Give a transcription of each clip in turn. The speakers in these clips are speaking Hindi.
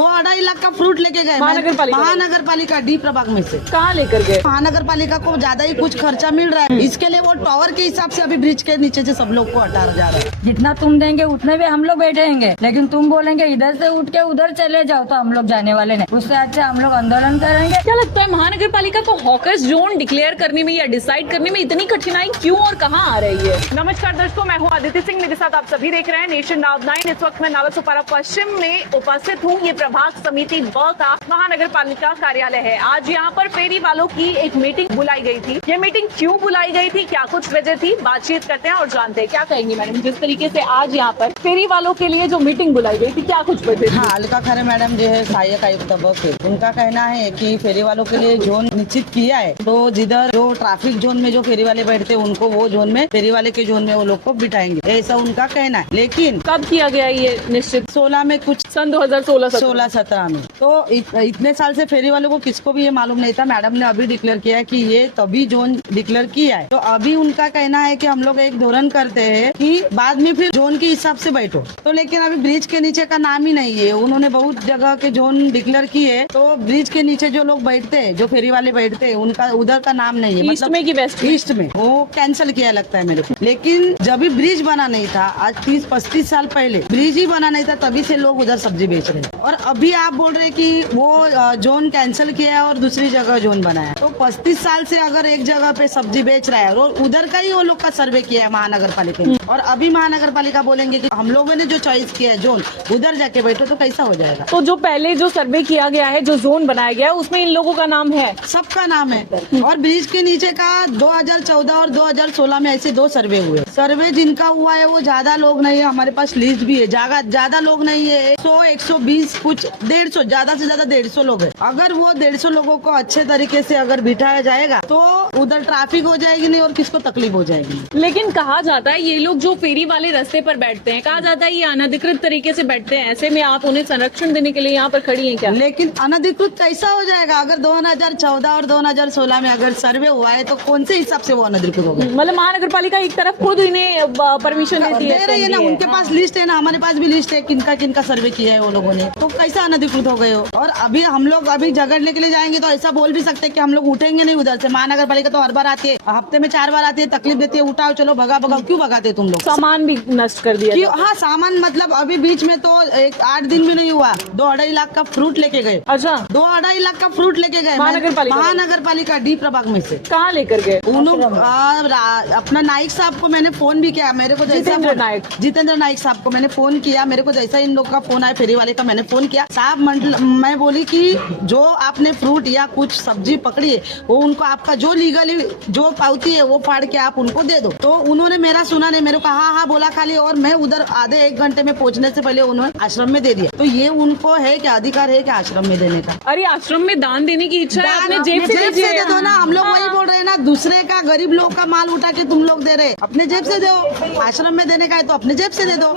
2-2.5 लाख का फ्रूट लेके गए महानगर पालिका डी प्रभाग में से। कहाँ लेकर गए? महानगर पालिका को ज्यादा ही कुछ खर्चा मिल रहा है, इसके लिए वो टावर के हिसाब से अभी ब्रिज के नीचे से सब लोग को हटा जा रहा है। जितना तुम देंगे उतने में हम लोग बैठेंगे, लेकिन तुम बोलेंगे इधर से उठ के उधर चले जाओ तो हम लोग जाने वाले नहीं। उससे अच्छा हम लोग आंदोलन करेंगे। क्या लगता है महानगर पालिका को हॉकर्स जोन डिक्लेयर करने में या डिसाइड करने में इतनी कठिनाई क्यों और कहाँ आ रही है? नमस्कार दोस्तों, मैं हूँ आदित्य सिंह, मेरे साथ आप सभी देख रहे हैं नेशन नाउ 9। इस वक्त मैं नालासोपारा पश्चिम में उपस्थित हूँ। ये प्रभाग समिति ब का महानगर पालिका कार्यालय है। आज यहाँ पर फेरी वालों की एक मीटिंग बुलाई गई थी। ये मीटिंग क्यों बुलाई गई थी, क्या कुछ वजह थी, बातचीत करते हैं और जानते हैं। क्या कहेंगी मैडम, जिस तरीके से आज यहाँ पर फेरी वालों के लिए जो मीटिंग बुलाई गई थी, क्या कुछ वजह? हाँ, अलका खरे मैडम जो है सहायक आयुक्त के, उनका कहना है कि फेरी वालों के लिए जोन निश्चित किया है, तो जिधर जो ट्रैफिक जोन में जो फेरी वाले बैठते हैं उनको वो जोन में, फेरी वाले के जोन में वो लोग को बिठाएंगे, ऐसा उनका कहना है। लेकिन कब किया गया ये निश्चित? 16 में कुछ, सन 2016-17 में। तो इतने साल से फेरी वालों को किसको भी ये मालूम नहीं था। मैडम ने अभी डिक्लेयर किया है कि ये तभी जोन डिक्लेयर किया है। तो अभी उनका कहना है कि हम लोग एक धोरण करते हैं कि बाद में फिर जोन के हिसाब से बैठो। तो लेकिन अभी ब्रिज के नीचे का नाम ही नहीं है। उन्होंने बहुत जगह के जोन डिक्लेयर किए, तो ब्रिज के नीचे जो लोग बैठते हैं, जो फेरी वाले बैठते हैं, उनका उधर का नाम नहीं है। ईस्ट में कि वेस्ट? ईस्ट में। वो कैंसिल किया लगता है मेरे को। लेकिन जब भी ब्रिज बना नहीं था, आज 30-35 साल पहले ब्रिज ही बना नहीं था, तभी से लोग उधर सब्जी बेच रहे हैं। और अभी आप बोल रहे कि वो जोन कैंसिल किया है और दूसरी जगह जोन बनाया। तो 35 साल से अगर एक जगह पे सब्जी बेच रहा है और उधर का ही वो लोग का सर्वे किया है महानगर पालिका ने, और अभी महानगर पालिका बोलेंगे कि हम लोगों ने जो चॉइस किया है जोन, उधर जाके बैठो, तो कैसा हो जाएगा? तो जो पहले जो सर्वे किया गया है, जो जोन बनाया गया है, उसमें इन लोगों का नाम है? सबका नाम है। और ब्रिज के नीचे का 2014 और 2016 में ऐसे 2 सर्वे हुए। सर्वे जिनका हुआ है वो ज्यादा लोग नहीं है, हमारे पास लिस्ट भी है, ज्यादा लोग नहीं है, 100-120 कुछ 150, ज्यादा से ज्यादा 150 लोग है। अगर वो 150 लोगों को अच्छे तरीके से अगर बिठाया जाएगा तो उधर ट्रैफिक हो जाएगी नहीं और किसको तकलीफ हो जाएगी। लेकिन कहा जाता है ये लोग जो फेरी वाले रास्ते पर बैठते हैं, कहा जाता है ये अनधिकृत तरीके से बैठते हैं। ऐसे में आप उन्हें संरक्षण देने के लिए यहाँ पर खड़ी हैं क्या? लेकिन अनधिकृत कैसा हो जाएगा? अगर 2014 और 2016 में अगर सर्वे हुआ है तो कौन से हिसाब से वो अनधिकृत हो गए? मतलब महानगर पालिका एक तरफ खुद इन्हें परमिशन देती दे रही है ना, उनके पास लिस्ट है ना, हमारे पास भी लिस्ट है किनका किनका सर्वे किया है वो लोगों ने, तो कैसा अनधिकृत हो गए हो? और अभी हम लोग अभी झगड़ने के लिए जाएंगे तो ऐसा बोल भी सकते हैं कि हम लोग उठेंगे नहीं उधर से। महानगर पालिका तो हर बार आती है, हफ्ते में 4 बार आती है, तकलीफ देती है, उठाओ चलो भगा, क्यों भगाते तुम लोग? सामान भी नष्ट कर दिया। हाँ, सामान मतलब अभी बीच में तो 8 दिन भी नहीं हुआ, 2-2.5 लाख का फ्रूट लेके गए। अच्छा, 2-2.5 लाख का फ्रूट लेके गए महानगर पालिका डी प्रभाग में से। कहाँ लेकर गए? अपना नाइक साहब को मैंने फोन भी किया, मेरे को जितेंद्र नाइक साहब को मैंने फोन किया। मेरे को जैसा इन लोग का फोन आया फेरी वाले का, मैंने फोन किया। साहब मैं बोली कि जो आपने फ्रूट या कुछ सब्जी पकड़ी है वो उनको आपका जो लीगली जो पावती है वो फाड़ के आप उनको दे दो। तो उन्होंने मेरा सुना नहीं, मेरे को हाँ बोला खाली, और मैं उधर आधे 1 घंटे में पहुंचने से पहले उन्होंने आश्रम में दे दिया। तो ये उनको है क्या अधिकार है क्या आश्रम में देने का? अरे आश्रम में दान देने की इच्छा है, अपने जेब से दे दो ना। हम लोग वही बोल रहे हैं ना, दूसरे का गरीब लोग का माल उठा के तुम लोग दे रहे, अपने जेब से दो। आश्रम में देने का है तो अपने जेब से दे दो।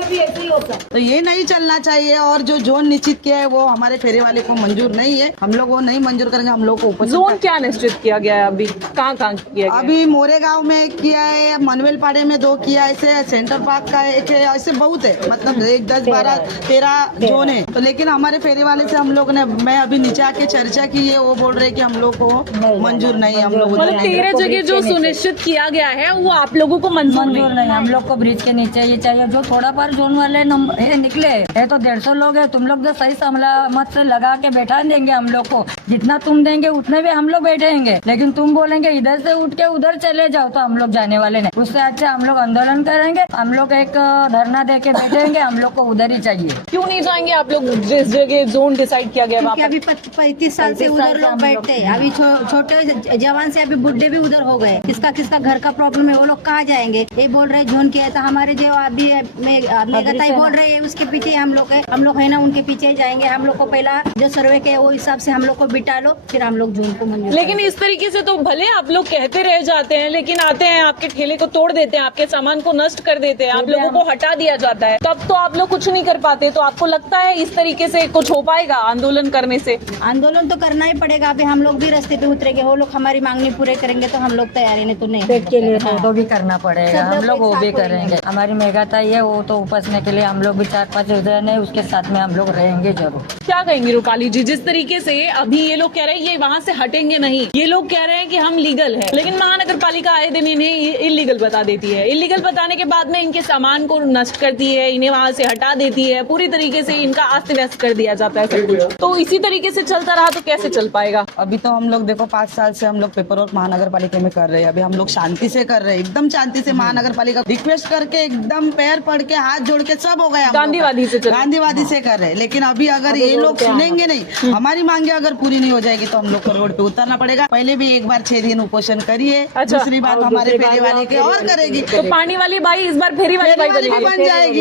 तो ये नहीं चलना चाहिए। और जो जोन निश्चित किया है वो हमारे फेरी वाले को मंजूर नहीं है, हम लोग वो नहीं मंजूर करेंगे। हम लोग को ऊपर जोन क्या निश्चित किया गया है? अभी कहाँ किया गया? अभी मोरेगांव में किया है, मनवेल पाड़े में 2 किया, ऐसे सेंटर पार्क का एक है, ऐसे बहुत है, मतलब 1, 10, 12, 13 जोन है। तो लेकिन हमारे फेरी वाले से हम लोग ने, मैं अभी नीचे आके चर्चा की है, वो बोल रहे कि हम लोग को मंजूर नहीं है। हम लोग 13 जगह जो सुनिश्चित किया गया है वो आप लोगों को मंजूर नहीं? हम लोग को ब्रिज के नीचे ये चाहिए। जो थोड़ा पर जोन वाले निकले है तो 150 लोग है, तुम लोग तो सही मत से लगा के बैठा देंगे हम लोग को। जितना तुम देंगे उतने में हम लोग बैठेंगे, लेकिन तुम बोलेंगे इधर से उठ के उधर चले जाओ तो हम लोग जाने वाले नहीं। उससे अच्छा हम लोग आंदोलन करेंगे, हम लोग एक धरना दे के बैठेंगे, हम लोग को उधर ही चाहिए। क्यों नहीं जाएंगे आप लोग जिस जगह जोन डिसाइड किया गया? अभी 35 साल से उधर लोग बैठते हैं, अभी छोटे जवान से अभी बुढ़े भी उधर हो गए। किसका घर का प्रॉब्लम है, वो लोग कहाँ जाएंगे? ये बोल रहे जोन किया था, हमारे जो अभी मेघताई बोल रहे हैं उसके पीछे हम लोग है ना, उनके पीछे जाएंगे। हम लोग को पहला जो सर्वे के वो हिसाब से हम लोग को बिठा लो, फिर हम लोग जोन को मंजूर। लेकिन इस तरीके से तो भले आप लोग कहते रह जाते हैं, लेकिन आते हैं आपके ठेले को तोड़ देते हैं, आपके सामान को नष्ट कर देते हैं, आप लोगों को हटा दिया जाता है, तब तो आप लोग कुछ नहीं कर पाते। तो आपको लगता है इस तरीके से कुछ हो पाएगा आंदोलन करने से? आंदोलन तो करना ही पड़ेगा। अभी हम लोग भी रास्ते पे उतरेंगे, वो लोग हमारी मांगनी पूरे करेंगे तो हम लोग तैयार है, नहीं तो नहीं। पेट के लिए तो भी करना पड़ेगा। हम लोग वो भी करेंगे। हमारी मेघाताई है, वो तो उपसने के लिए हम लोग भी 4-5 उदयन है, उसके साथ में हम लोग रहेंगे जरूर। क्या कहेंगे रूपाली जी, जिस तरीके से अभी ये लोग कह रहे हैं ये वहाँ से हटेंगे नहीं, ये लोग कह रहे हैं कि हम लीगल है, लेकिन महानगर पालिका आए दिन इन्हें इलीगल बता देती है। इलीगल बताने के बाद में इनके सामान को नष्ट करती है, इन्हें वहाँ से हटा देती है, पूरी तरीके से इनका अस्त व्यस्त कर दिया जाता है सब कुछ। तो इसी तरीके से चलता रहा तो कैसे चल पाएगा? अभी तो हम लोग देखो 5 साल से हम लोग पेपर वर्क महानगर पालिका में कर रहे हैं। अभी हम लोग शांति से कर रहे हैं, एकदम शांति से महानगर पालिका रिक्वेस्ट करके एकदम पैर पड़ के हाथ जोड़ के सब हो गया। गांधीवादी से गांधीवादी से कर रहे हैं, लेकिन अभी अगर ये लोग सुनेंगे नहीं, हमारी मांगे अगर पूरी नहीं हो जाएगी तो हम लोग को रोड पे उतरना पड़ेगा। पहले भी एक बार 6 दिन उपोषण करिए, अच्छा। दूसरी बात हमारे फेरी वाले के और करेगी तो पानी वाली बाई इस बार फेरी वाली बाई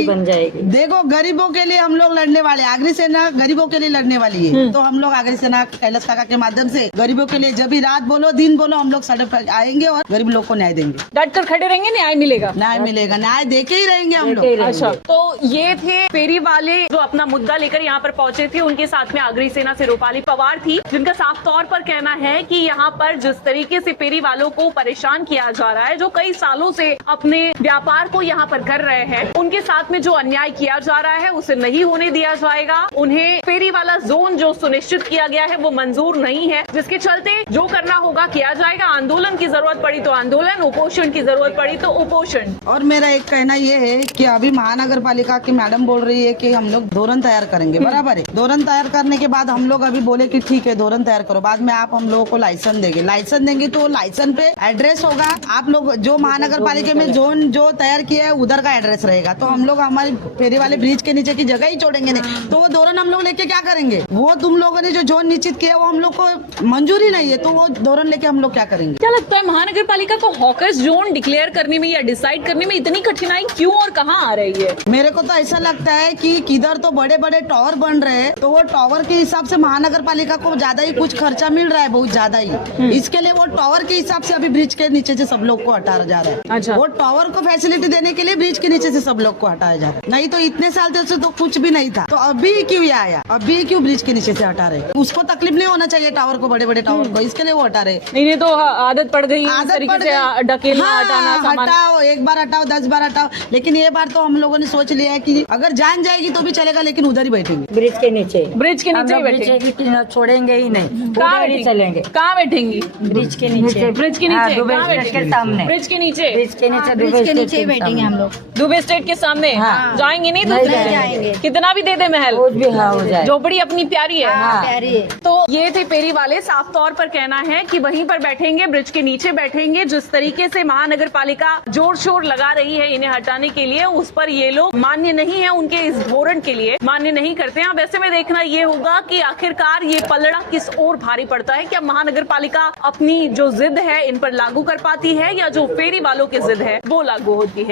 बन जाएगी। देखो गरीबों के लिए हम लोग लड़ने वाले, आगरी सेना गरीबों के लिए लड़ने वाली है, तो हम लोग आगरी सेना कैलाश काका के माध्यम से गरीबों के लिए जब भी रात बोलो दिन बोलो हम लोग सड़क पर आएंगे और गरीब लोग को न्याय देंगे। डट कर खड़े रहेंगे, न्याय मिलेगा। न्याय मिलेगा, न्याय देके ही रहेंगे हम लोग। अच्छा, तो ये थे फेरी वाले जो अपना मुद्दा लेकर यहाँ पर पहुंचे थे। उनके साथ में आगरी सेना से रूपाली पवार थी, जिनका साफ तौर पर कहना है कि यहाँ पर जिस तरीके से फेरी वालों को परेशान किया जा रहा है, जो कई सालों से अपने व्यापार को यहाँ पर कर रहे हैं, उनके साथ में जो अन्याय किया जा रहा है उसे नहीं होने दिया जाएगा। उन्हें फेरी वाला जोन जो सुनिश्चित किया गया है वो मंजूर नहीं है, जिसके चलते जो करना होगा किया जाएगा। आंदोलन की जरूरत पड़ी तो आंदोलन, उपोषण की जरूरत पड़ी तो उपोषण। और मेरा एक कहना ये है कि अभी महानगर पालिका की मैडम बोल रही है कि हम लोग धोरण तैयार करेंगे, बराबर है। धोरण तैयार करने के बाद हम लोग अभी बोले कि ठीक है धोरण तैयार करो, बाद में आप हम लोगों को लाइसेंस देंगे। लाइसेंस देंगे तो लाइसेंस पे एड्रेस होगा, आप लोग जो महानगर पालिका में जोन जो तैयार किया है उधर का एड्रेस रहेगा, तो हम लोग हमारे फेरी वाले ब्रिज के नीचे की जगह ही छोड़ेंगे नहीं, तो वो धोरण हम लोग लेके क्या करेंगे? वो तुम लोगों ने जो जोन निश्चित किया वो हम लोग को मंजूरी नहीं है, तो वो धोरण लेके हम लोग क्या करेंगे? क्या लगता है महानगर पालिका को हॉकर्स जोन डिक्लेयर करने में या डिसाइड करने में इतनी कठिनाई क्यों और कहाँ आ रही है? मेरे को तो ऐसा लगता है कि किधर तो बड़े बड़े टावर बन रहे हैं, तो वो टावर के हिसाब से महानगर पालिका को ज्यादा ही कुछ खर्चा मिल रहा है, बहुत ज्यादा ही। इसके लिए वो टावर के हिसाब से अभी ब्रिज के नीचे से सब लोग को हटाया जा रहा है। अच्छा। वो टावर को फैसिलिटी देने के लिए ब्रिज के नीचे से सब लोग को हटाया जा रहा है, नहीं तो इतने साल से तो कुछ भी नहीं था, तो अभी क्यों ये आया? अभी क्यों ब्रिज के नीचे से हटा रहे? उसको तकलीफ नहीं होना चाहिए टावर को, बड़े बड़े टावर को, इसके लिए वो हटा रहे। इन्हें तो आदत पड़ गई इस तरीके से ढकेलना, हटाना, सामान। हटाओ, एक बार हटाओ 10 बार हटाओ, लेकिन ये बार तो हम लोगों ने सोच लिया है कि अगर जान जाएगी तो भी चलेगा, लेकिन उधर ही बैठेंगे, ब्रिज के नीचे। ब्रिज के नीचे ही बैठेंगे, छोड़ेंगे ही नहीं। कहाँ उधर ही चलेंगे? कहाँ बैठेंगे? ब्रिज के नीचे। ब्रिज के हाँ, नीचे दुबई कहाँ स्टेट बैठेंगे? के सामने। ब्रिज के नीचे, ब्रिज के नीचे, ब्रिज के नीचे ही बैठेंगे हम लोग। दुबई स्टेट के सामने। हाँ। जाएंगे नहीं नहीं दूसरे? जाएंगे। कितना भी दे दे महल, कुछ भी हाँ हो जाए। झोपड़ी अपनी प्यारी है। हाँ। प्यारी है। तो ये थे फेरी वाले, साफ तौर पर कहना है कि वहीं पर बैठेंगे, ब्रिज के नीचे बैठेंगे। जिस तरीके से महानगर पालिका जोर शोर लगा रही है इन्हें हटाने के लिए, उस पर ये लोग मान्य नहीं है, उनके इस धोरण के लिए मान्य नहीं करते हैं। अब ऐसे में देखना ये होगा कि आखिरकार ये पलड़ा किस ओर भारी पड़ता है। क्या महानगर पालिका अपनी जो जिद है इन पर लागू कर पाती है, या जो फेरी वालों की जिद है वो लागू होती है?